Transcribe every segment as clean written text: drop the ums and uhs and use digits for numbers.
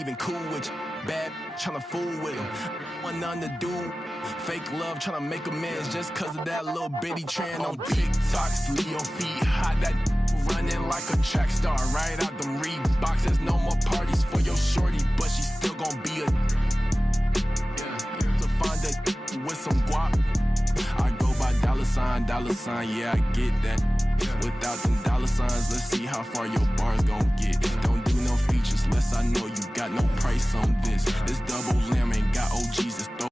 even cool with you. Bad tryna fool with him. Want nothing to do. Fake love tryna make amends just cause of that little bitty trend on TikTok. Leo feet hot, that running like a track star. Right out them Reeboks. There's no more parties for your shorty, but she still gon' be a to find a with some guap. I go by dollar sign, yeah, I get that. Without them dollar signs, let's see how far your bars gon' get. Don't do no features unless I know you got no price on this. This double lamb ain't got OGs to throw.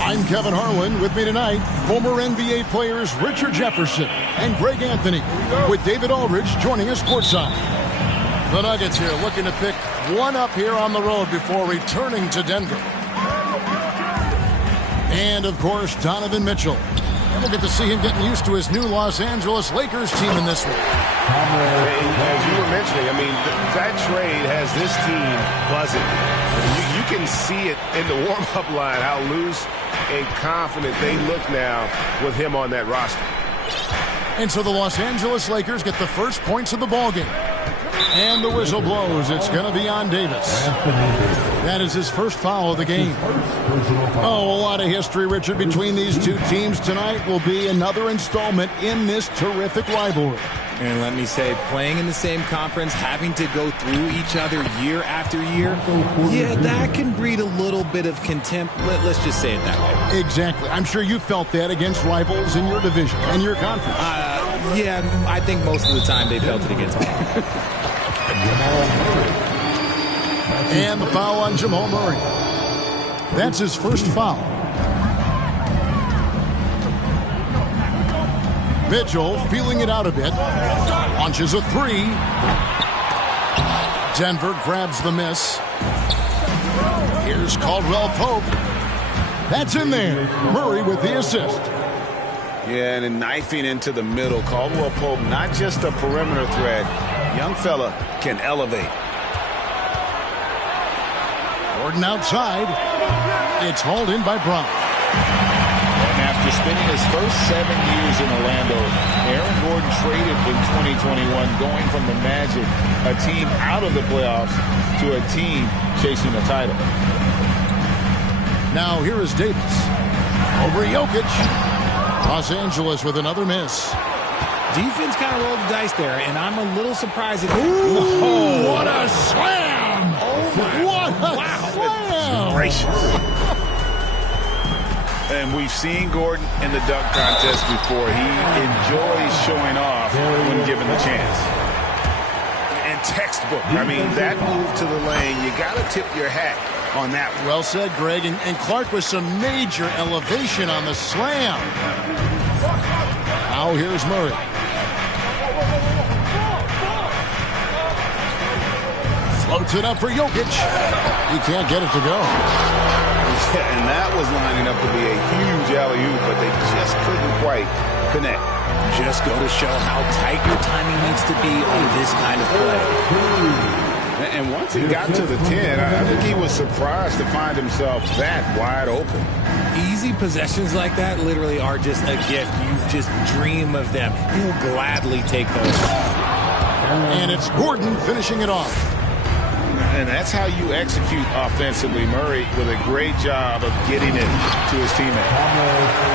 I'm Kevin Harlan. With me tonight, former NBA players Richard Jefferson and Greg Anthony, with David Aldridge joining us courtside. The Nuggets here looking to pick one up here on the road before returning to Denver. And, of course, Donovan Mitchell. And we'll get to see him getting used to his new Los Angeles Lakers team in this one. As you were mentioning, I mean, that trade has this team buzzing. You can see it in the warm-up line, how loose and confident they look now with him on that roster. And so the Los Angeles Lakers get the first points of the ballgame. And the whistle blows. It's going to be on Davis. That is his first foul of the game. Oh, a lot of history, Richard, between these two teams tonight will be another installment in this terrific rivalry. And let me say, playing in the same conference, having to go through each other year after year, yeah, that can breed a little bit of contempt. Let's just say it that way. Exactly. I'm sure you felt that against rivals in your division and your conference. Yeah, I think most of the time they felt it against me. And the foul on Jamal Murray. That's his first foul. Mitchell feeling it out a bit. Launches a three. Denver grabs the miss. Here's Caldwell Pope. That's in there. Murray with the assist. Yeah, and then knifing into the middle. Caldwell Pope, not just a perimeter threat. Young fella can elevate. Gordon outside. It's hauled in by Brown. And after spending his first 7 years in Orlando, Aaron Gordon traded in 2021, going from the Magic, a team out of the playoffs, to a team chasing a title. Now here is Davis. Over Jokic. Los Angeles with another miss. Defense kind of rolled the dice there, and I'm a little surprised. Ooh, what a slam! Oh, my. What a slam! Gracious. And we've seen Gordon in the dunk contest before. He enjoys showing off when given the chance. And textbook. I mean, that move to the lane, you got to tip your hat on that one. Well said, Greg. And Clark with some major elevation on the slam. Now here's Murray. Floats it up for Jokic. He can't get it to go. And that was lining up to be a huge alley-oop, but they just couldn't quite connect. Just go to show how tight your timing needs to be on this kind of play. And once he got to the 10, I think he was surprised to find himself that wide open. Easy possessions like that literally are just a gift. You just dream of them. He'll gladly take those. And it's Gordon finishing it off. And that's how you execute offensively. Murray with a great job of getting it to his teammate.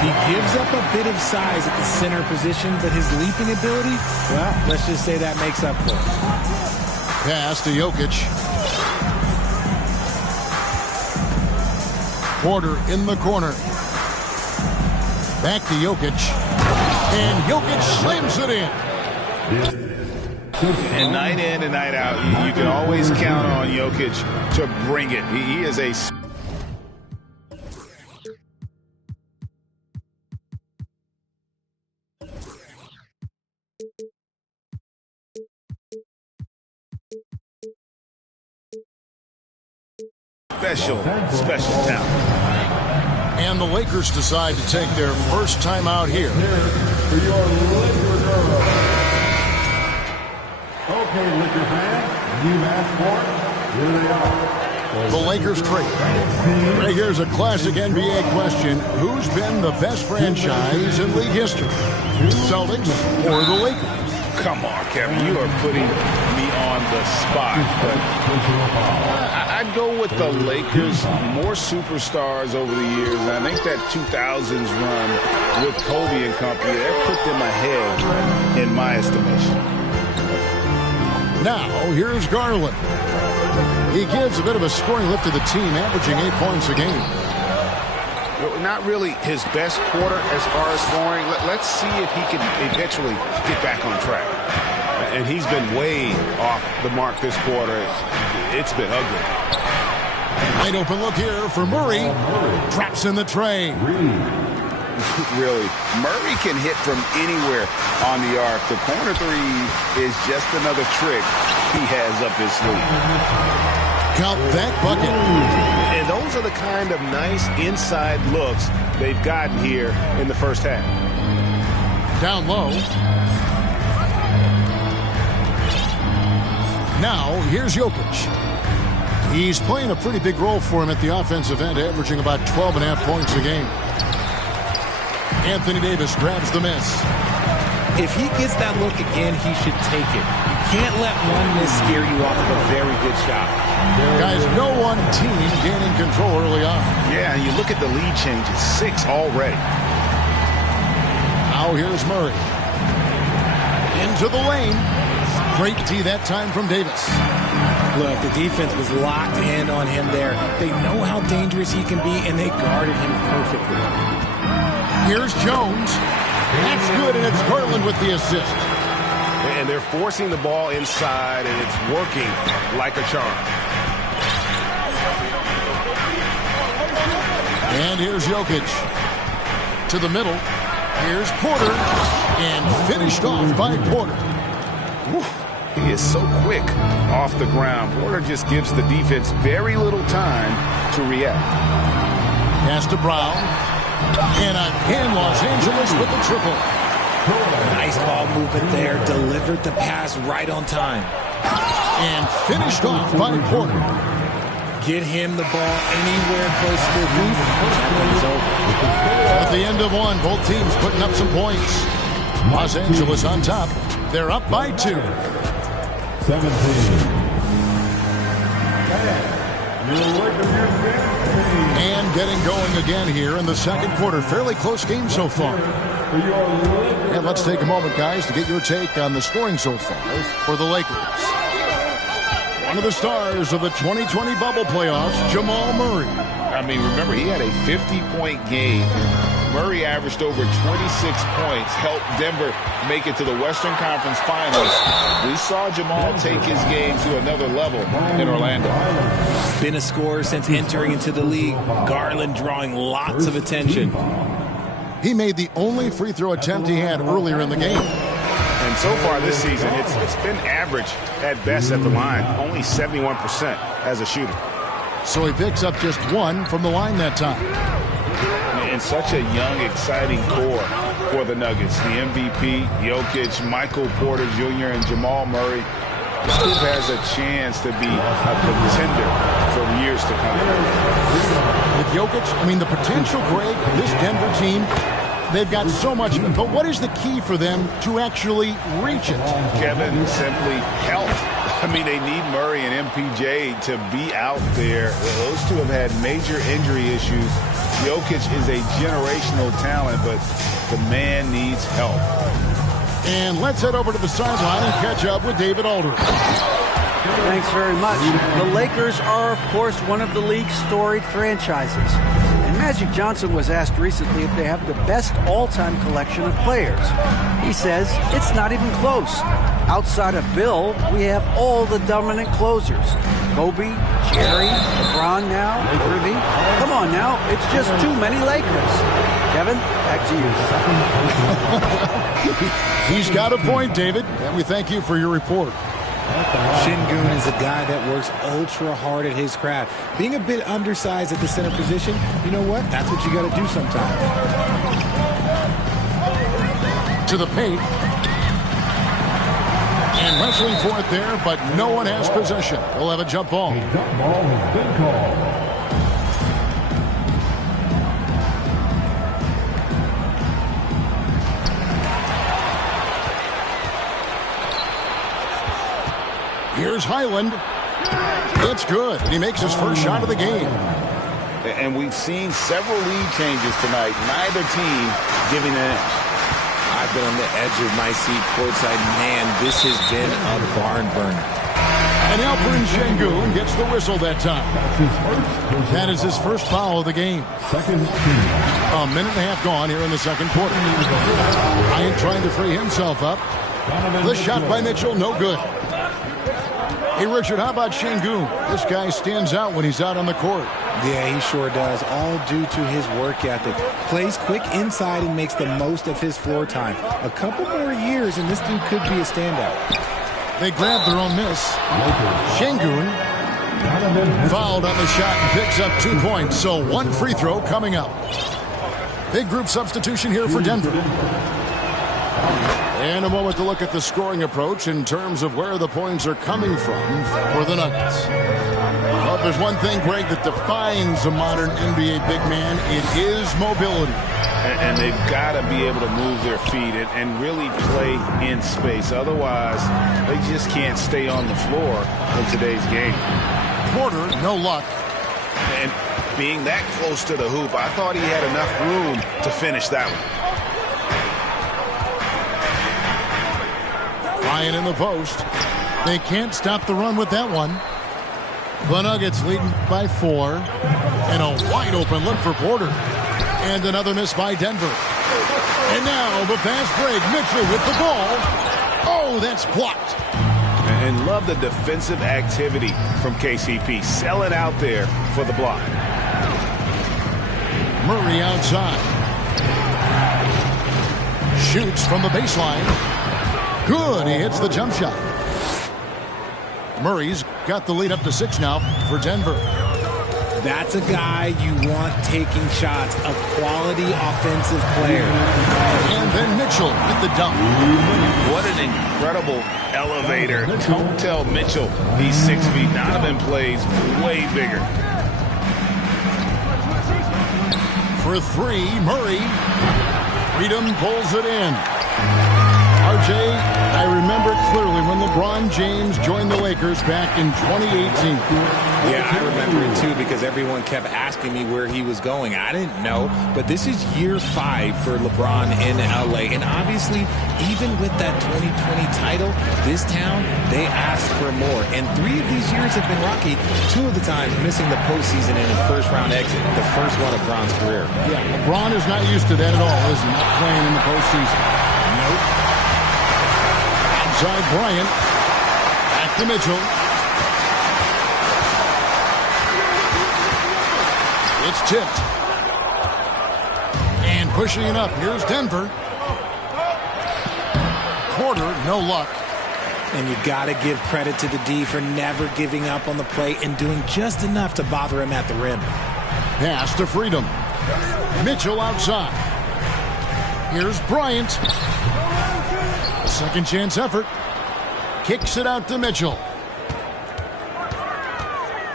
He gives up a bit of size at the center position, but his leaping ability, well, let's just say that makes up for it. Pass to Jokic. Porter in the corner. Back to Jokic. And Jokic slams it in. And night in and night out, you can always count on Jokic to bring it. He is a special talent. And the Lakers decide to take their first time out here. Okay, Lakers fans, you've asked for it. Here they are. The Lakers trade. Right, here's a classic NBA question. Who's been the best franchise in league history? Celtics or the Lakers? Come on, Kevin. You are putting me on the spot. But I'd go with the Lakers. More superstars over the years. And I think that 2000s run with Kobe and company, that put them ahead in my estimation. Now, here's Garland. He gives a bit of a scoring lift to the team, averaging 8 points a game. Not really his best quarter as far as scoring. Let's see if he can eventually get back on track. And he's been way off the mark this quarter. It's been ugly. Wide open look here for Murray. Traps in the tray. Really, Murray can hit from anywhere on the arc. The corner three is just another trick he has up his sleeve. Count that bucket. And those are the kind of nice inside looks they've gotten here in the first half. Down low. Now, here's Jokic. He's playing a pretty big role for him at the offensive end, averaging about 12.5 points a game. Anthony Davis grabs the miss. If he gets that look again, he should take it. You can't let one miss scare you off of a very good shot. Guys, no one team gaining control early on. Yeah, and you look at the lead changes, 6 already. Now here's Murray. Into the lane. Great D that time from Davis. Look, the defense was locked in on him there. They know how dangerous he can be, and they guarded him perfectly. Here's Jones. That's good, and it's Garland with the assist. And they're forcing the ball inside, and it's working like a charm. And here's Jokic. To the middle. Here's Porter. And finished off by Porter. He is so quick off the ground. Porter just gives the defense very little time to react. Pass to Brown. And again, Los Angeles with the triple. Nice ball movement there. Delivered the pass right on time. And finished off by Porter. Get him the ball anywhere close to the roof. That is over. At the end of one, both teams putting up some points. Los Angeles on top. They're up by 2. 17. And getting going again here in the second quarter. Fairly close game so far. And let's take a moment, guys, to get your take on the scoring so far for the Lakers. One of the stars of the 2020 bubble playoffs, Jamal Murray. I mean, remember, he had a 50-point game. Murray averaged over 26 points, helped Denver make it to the Western Conference Finals. We saw Jamal take his game to another level in Orlando. Been a scorer since entering into the league. Garland drawing lots of attention. He made the only free throw attempt he had earlier in the game. And so far this season, it's been average at best at the line. Only 71% as a shooter. So he picks up just 1 from the line that time. And such a young, exciting core for the Nuggets. The MVP, Jokic, Michael Porter Jr., and Jamal Murray. This group has a chance to be a contender for years to come. With Jokic, I mean, the potential, Greg, this Denver team, they've got so much. But what is the key for them to actually reach it? Kevin, simply health. I mean, they need Murray and MPJ to be out there. Those two have had major injury issues. Jokic is a generational talent, but the man needs help. And let's head over to the sideline and catch up with David Aldridge. Thanks very much. The Lakers are, of course, one of the league's storied franchises. And Magic Johnson was asked recently if they have the best all-time collection of players. He says it's not even close. Outside of Bill, we have all the dominant closers. Kobe, Jerry, LeBron now, Irving. Come on now, it's just too many Lakers. Kevin, back to you. He's got a point, David, and we thank you for your report. Şengün is a guy that works ultra hard at his craft. Being a bit undersized at the center position, you know what? That's what you got to do sometimes. To the paint. And wrestling for it there, but no one has possession. We'll have a jump ball. A jump ball has been called. Here's Highland. It's good. And he makes his first shot of the game. And we've seen several lead changes tonight. Neither team giving an inch. I've been on the edge of my seat courtside. Man, this has been a barn burner. And Alperen Şengün gets the whistle that time. That is his first foul of the game. Second team. A minute and a half gone here in the second quarter. Bryant trying to free himself up. The shot by Mitchell, no good. Hey, Richard, how about Şengün? This guy stands out when he's out on the court. Yeah, he sure does. All due to his work ethic. Plays quick inside and makes the most of his floor time. A couple more years and this dude could be a standout. They grabbed their own miss. Şengün fouled on the shot and picks up 2 points. So one free throw coming up. Big group substitution here for Denver. And a moment to look at the scoring approach in terms of where the points are coming from for the Nuggets. Well, if there's one thing, Greg, that defines a modern NBA big man, it is mobility. And they've got to be able to move their feet and really play in space. Otherwise, they just can't stay on the floor in today's game. Porter, no luck. And being that close to the hoop, I thought he had enough room to finish that one. Bryant in the post. They can't stop the run with that one. The Nuggets leading by 4. And a wide open look for Porter. And another miss by Denver. And now the fast break. Mitchell with the ball. Oh, that's blocked. And love the defensive activity from KCP. Sell it out there for the block. Murray outside. Shoots from the baseline. Good. He hits the jump shot. Murray's got the lead up to 6 now for Denver. That's a guy you want taking shots, a quality offensive player. And then Mitchell with the dunk. What an incredible elevator. Don't tell Mitchell he's 6 feet. Donovan plays way bigger. For 3, Murray. Freedom pulls it in. RJ, I remember clearly when LeBron James joined the Lakers back in 2018. Yeah, I remember it too because everyone kept asking me where he was going. I didn't know, but this is year 5 for LeBron in LA. And obviously, even with that 2020 title, this town, they asked for more. And 3 of these years have been rocky, 2 of the times missing the postseason in a first-round exit, the first one of LeBron's career. Yeah, LeBron is not used to that at all, is he? Not playing in the postseason. Nope. Outside Bryant. Back to Mitchell. It's tipped. And pushing it up. Here's Denver. Porter, no luck. And you got to give credit to the D for never giving up on the play and doing just enough to bother him at the rim. Pass to Freedom. Mitchell outside. Here's Bryant. A second chance effort. Kicks it out to Mitchell.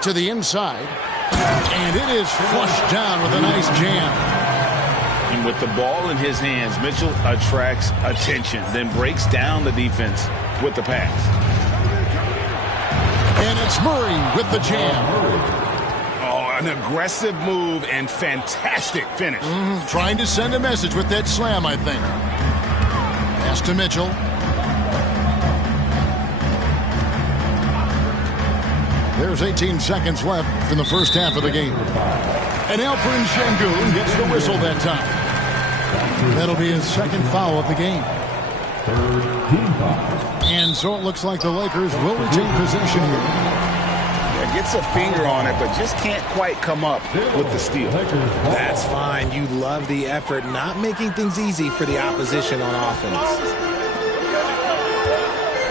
To the inside. And it is flushed down with a nice jam. And with the ball in his hands, Mitchell attracts attention, then breaks down the defense with the pass. And it's Murray with the jam. Oh, an aggressive move and fantastic finish. Trying to send a message with that slam, I think. Pass to Mitchell. There's 18 seconds left in the first half of the game. And Alperen Sengun gets the whistle that time. That'll be his second foul of the game. And so it looks like the Lakers will retain possession here. Yeah, gets a finger on it, but just can't quite come up with the steal. That's fine. You love the effort, not making things easy for the opposition on offense.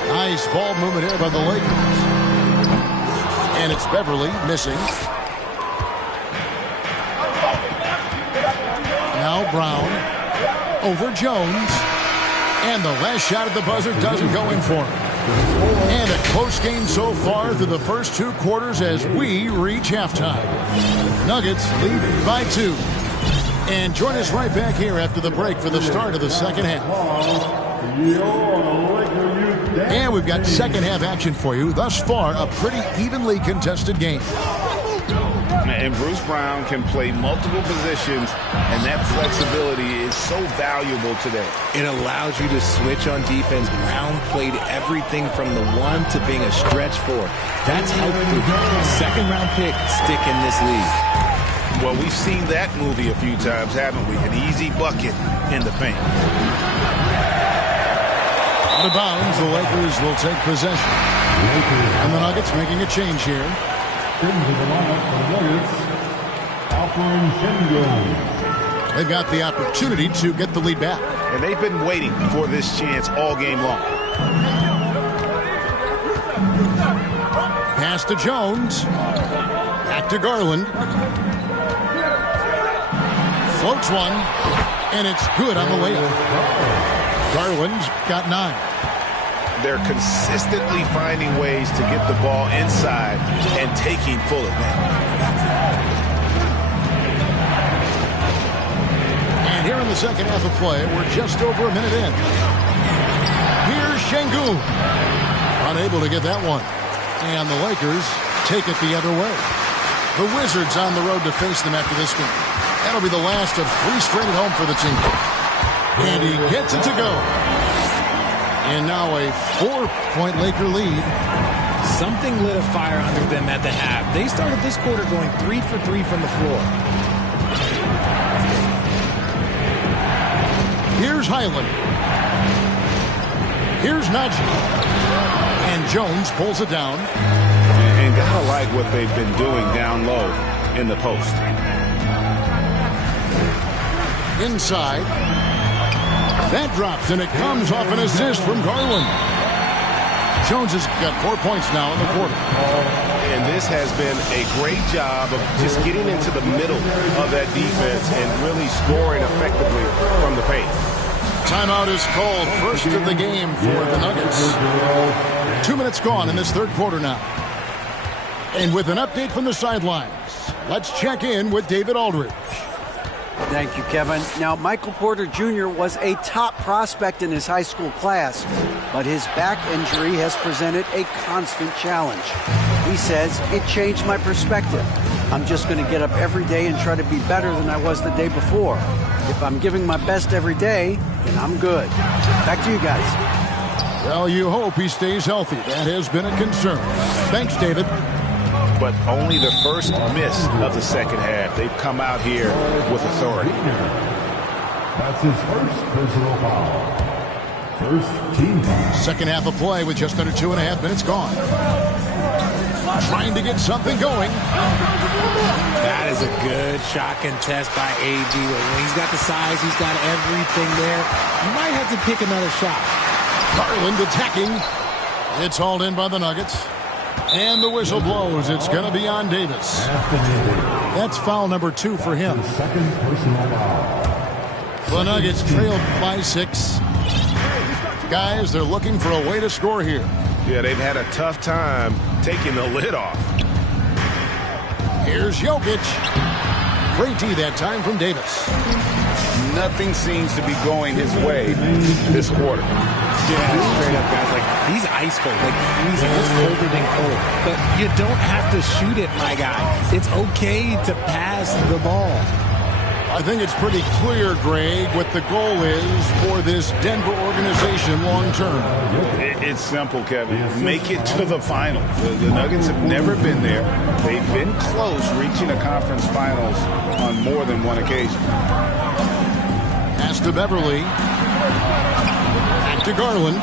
Nice ball movement here by the Lakers. And it's Beverly missing. Now Brown over Jones. And the last shot at the buzzer doesn't go in for him. And a close game so far through the first 2 quarters as we reach halftime. Nuggets lead by 2. And join us right back here after the break for the start of the second half. And we've got second half action for you. Thus far, a pretty evenly contested game. And Bruce Brown can play multiple positions, and that flexibility is so valuable today. It allows you to switch on defense. Brown played everything from the 1 to being a stretch 4. That's helped the second-round pick stick in this league. Well, we've seen that movie a few times, haven't we? An easy bucket in the paint. Out of bounds, the Lakers will take possession. And the Nuggets making a change here. Into the lineup for the Nuggets, Alperen Sengun. They've got the opportunity to get the lead back. And they've been waiting for this chance all game long. Pass to Jones. Back to Garland. Floats one. And it's good on the way up. Garland's got 9. They're consistently finding ways to get the ball inside and taking full advantage. And here in the second half of play, we're just over a minute in. Here's Sengun. Unable to get that one. And the Lakers take it the other way. The Wizards on the road to face them after this game. That'll be the last of 3 straight at home for the team. And he gets it to go. And now a 4-point Laker lead. Something lit a fire under them at the half. They started this quarter going 3 for 3 from the floor. Here's Highland. Here's Najee. And Jones pulls it down. And gotta like what they've been doing down low in the post. Inside. That drops, and it comes off an assist from Garland. Jones has got 4 points now in the quarter. And this has been a great job of just getting into the middle of that defense and really scoring effectively from the paint. Timeout is called, first of the game for the Nuggets. 2 minutes gone in this third quarter now. And with an update from the sidelines, let's check in with David Aldridge. Thank you, Kevin. Now, Michael Porter Jr. was a top prospect in his high school class, but his back injury has presented a constant challenge. He says, it changed my perspective. I'm just going to get up every day and try to be better than I was the day before. If I'm giving my best every day, then I'm good. Back to you guys. Well, you hope he stays healthy. That has been a concern. Thanks, David. But only the first miss of the second half. They've come out here with authority. That's his first personal foul. First team foul. Second half of play with just under 2.5 minutes gone. Trying to get something going. That is a good shot contest by AD. When he's got the size, he's got everything there. You might have to pick another shot. Garland attacking. It's hauled in by the Nuggets. And the whistle blows. It's going to be on Davis. That's foul number 2 for him. Second personal foul. The Nuggets trailed by 6. Guys, they're looking for a way to score here. Yeah, they've had a tough time taking the lid off. Here's Jokic. Great D that time from Davis. Nothing seems to be going his way this quarter. Yeah, straight up, guys. Like, he's ice cold, like freezing. It's colder than cold. But you don't have to shoot it, my guy. It's okay to pass the ball. I think it's pretty clear, Greg, what the goal is for this Denver organization long term. It's simple, Kevin. Make it to the finals. The Nuggets have never been there. They've been close reaching a conference finals on more than one occasion. Pass to Beverly. Back to Garland.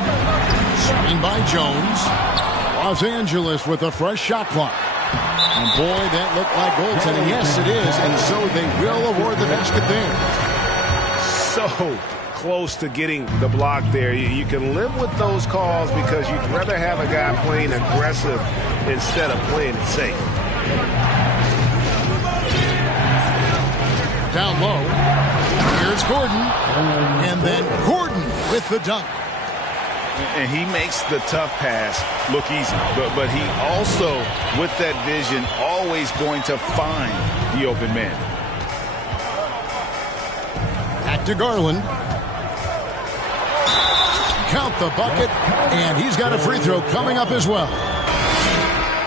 Screen by Jones. Los Angeles with a fresh shot clock. And boy, that looked like goaltending. Yes, it is. And so they will award the basket there. So close to getting the block there. You can live with those calls because you'd rather have a guy playing aggressive instead of playing it safe. Down low. Here's Gordon. And then Gordon with the dunk. And he makes the tough pass look easy. But he also, with that vision, always going to find the open man. Back to Garland. Count the bucket. And he's got a free throw coming up as well.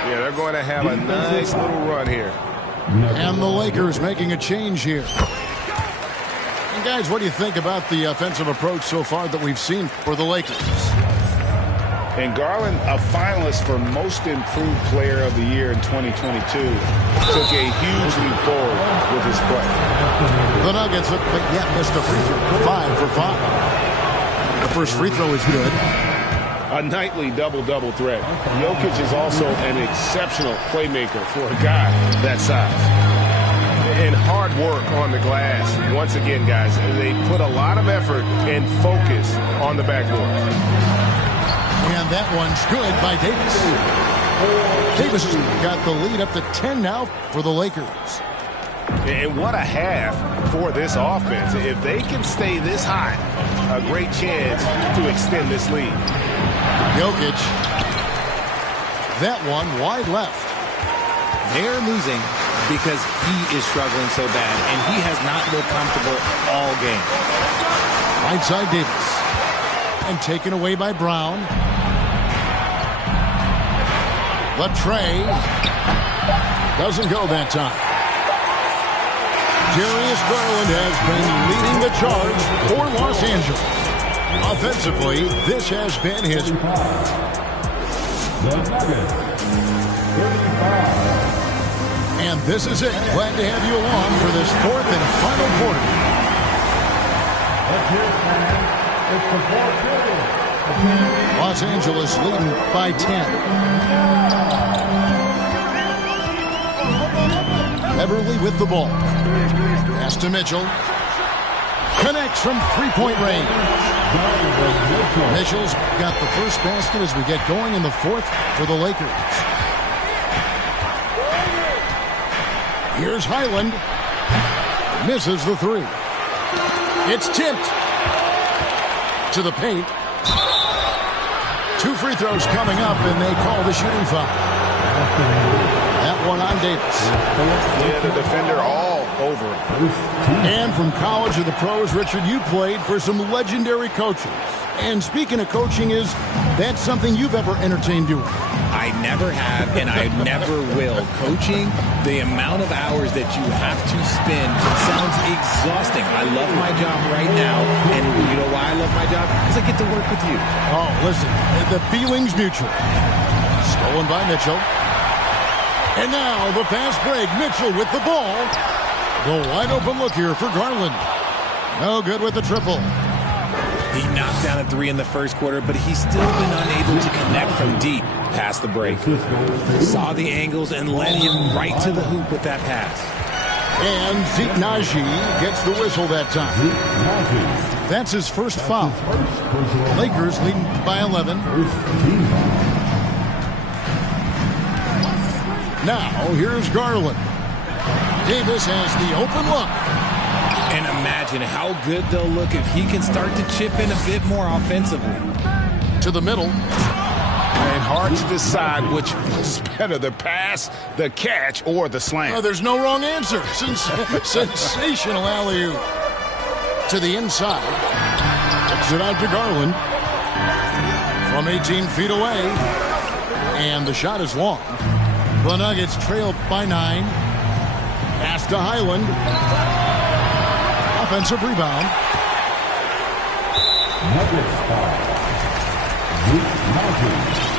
Yeah, they're going to have a nice little run here. And the Lakers making a change here. And guys, what do you think about the offensive approach so far that we've seen for the Lakers? And Garland, a finalist for Most Improved Player of the Year in 2022, took a huge leap forward with his play. The Nuggets have yet missed a free throw. 5 for 5. The first free throw is good. A nightly double-double threat. Jokic is also an exceptional playmaker for a guy that size. And hard work on the glass. Once again, guys, they put a lot of effort and focus on the backboard. And that one's good by Davis. Davis has got the lead up to 10 now for the Lakers. And what a half for this offense. If they can stay this high, a great chance to extend this lead. Jokic. That one wide left. They're losing because he is struggling so bad, and he has not looked comfortable all game. Right side Davis. And taken away by Brown. Latrey. Doesn't go that time. Darius Garland has been leading the charge for Los Angeles. Offensively, this has been his. The Nuggets, 35. And this is it. Glad to have you along for this fourth and final quarter. Let's hear it, man. It's the fourth period. Los Angeles leading by 10. Beverly with the ball. Pass to Mitchell. Connects from three-point range. Mitchell's got the first basket as we get going in the fourth for the Lakers. Here's Highland. Misses the three. It's tipped to the paint. 2 free throws coming up, and they call the shooting foul. That one on Davis. Yeah, the defender all over him. And from college to the pros, Richard, you played for some legendary coaches. And speaking of coaching, is that something you've ever entertained doing? I never have, and I never will. Coaching, the amount of hours that you have to spend sounds exhausting. I love my job right now, and you know why I love my job? Because I get to work with you. Oh, listen, the feeling's mutual. Stolen by Mitchell. And now the fast break. Mitchell with the ball. The wide open look here for Garland. No good with the triple. He knocked down a 3 in the first quarter, but he's still been unable to connect from deep past the break. Saw the angles and led him right to the hoop with that pass. And Zeke Naji gets the whistle that time. That's his first foul. Lakers leading by 11. Now, here's Garland. Davis has the open look. And imagine how good they'll look if he can start to chip in a bit more offensively. To the middle. And hard to decide which was better, the pass, the catch, or the slam. Oh, there's no wrong answer. Sensational alley-oop. To the inside. Kicks it out to Garland. from 18 feet away. And the shot is long. The Nuggets trailed by 9. Pass to Highland. Offensive rebound. Nuggets foul. Luke Matthews.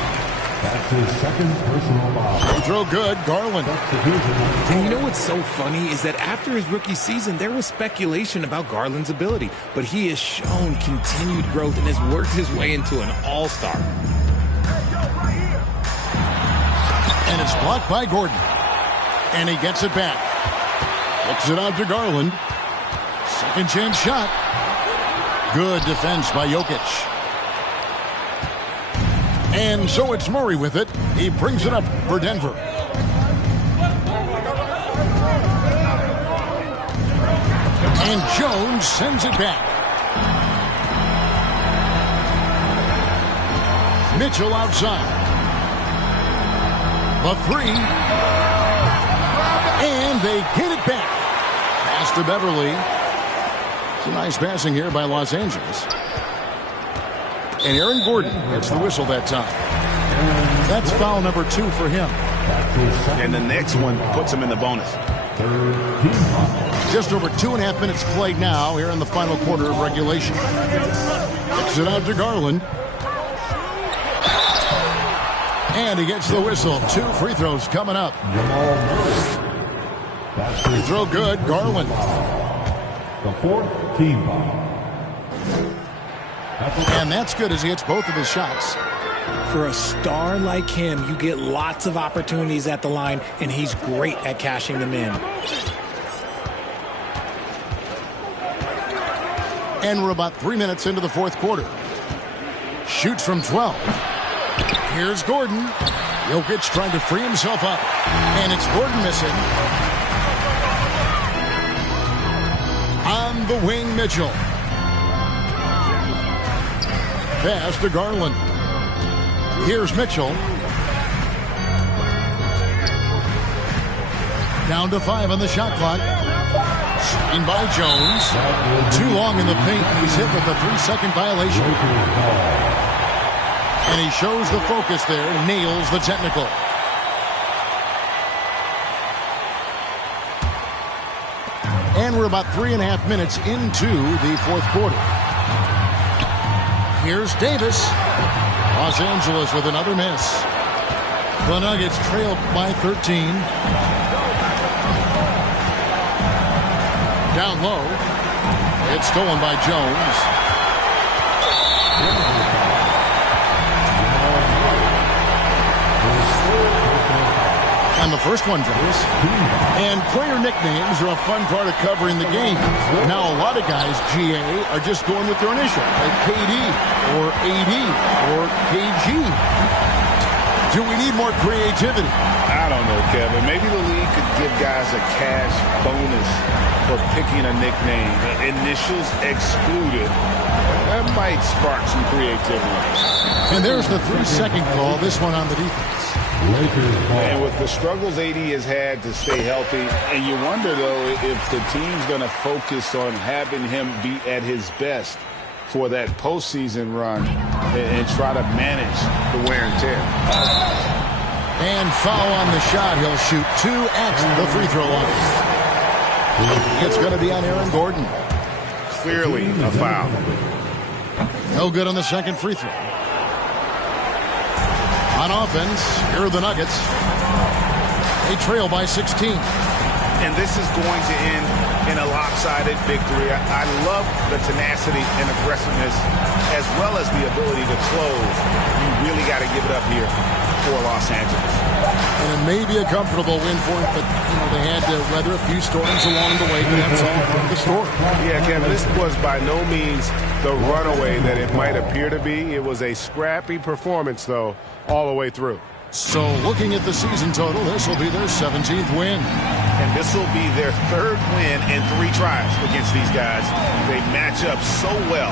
That's his second personal foul. Free throw good. Garland. And you know what's so funny is that after his rookie season, there was speculation about Garland's ability, but he has shown continued growth and has worked his way into an all-star. And it's blocked by Gordon. And he gets it back. Looks it out to Garland. Second chance shot. Good defense by Jokic. And so it's Murray with it. He brings it up for Denver. And Jones sends it back. Mitchell outside. The 3. And they get it back. Pass to Beverly. It's a nice passing here by Los Angeles. And Aaron Gordon gets the whistle that time. That's foul number 2 for him. And the next one puts him in the bonus. Just over 2.5 minutes played now here in the final quarter of regulation. Kicks it out to Garland. And he gets the whistle. 2 free throws coming up. Free throw good. Garland. The 4th team foul. And that's good as he hits both of his shots. For a star like him, you get lots of opportunities at the line, and he's great at cashing them in. And we're about 3 minutes into the fourth quarter. Shoots from 12. Here's Gordon. Jokic trying to free himself up. And it's Gordon missing. On the wing, Mitchell. Pass to Garland. Here's Mitchell. Down to 5 on the shot clock. Seen by Jones. Too long in the paint. He's hit with a 3-second violation. And he shows the focus there. Nails the technical. And we're about 3.5 minutes into the fourth quarter. Here's Davis. Los Angeles with another miss. The Nuggets trailed by 13. Down low. It's stolen by Jones. And the first one drops. And player nicknames are a fun part of covering the game. Now a lot of guys, GA, are just going with their initial, like KD or AD or KG. Do we need more creativity? I don't know, Kevin. Maybe the league could give guys a cash bonus for picking a nickname. Initials excluded. That might spark some creativity. And there's the 3-second call, this one on the defense. And with the struggles AD has had to stay healthy, and you wonder, though, if the team's going to focus on having him be at his best for that postseason run and try to manage the wear and tear. And foul on the shot. He'll shoot 2 at the free throw line. It's going to be on Aaron Gordon. Clearly a foul. No good on the second free throw. On offense, here are the Nuggets. They trail by 16. And this is going to end in a lopsided victory. I love the tenacity and aggressiveness as well as the ability to close. You really got to give it up here for Los Angeles. And it may be a comfortable win for them, but they had to weather a few storms along the way, but that's all part of the story. Yeah, Kevin, this was by no means the runaway that it might appear to be. It was a scrappy performance, though, all the way through. So looking at the season total, this will be their 17th win. And this will be their 3rd win in 3 tries against these guys. They match up so well.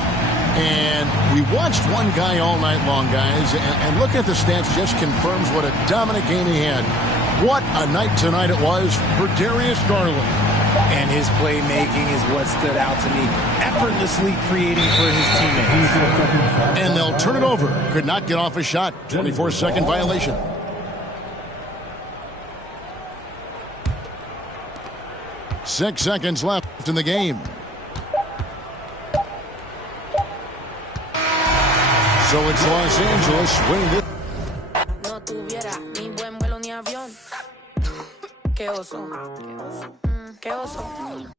And we watched one guy all night long, guys, and look at the stats, just confirms what a dominant game he had. What a night tonight it was for Darius Garland. And his playmaking is what stood out to me, effortlessly creating for his teammates. And they'll turn it over. Could not get off a shot. 24-second violation. Six seconds left in the game. So it's Los Angeles winning this. No tuviera ni buen vuelo ni avión. Qué oso. Qué oso.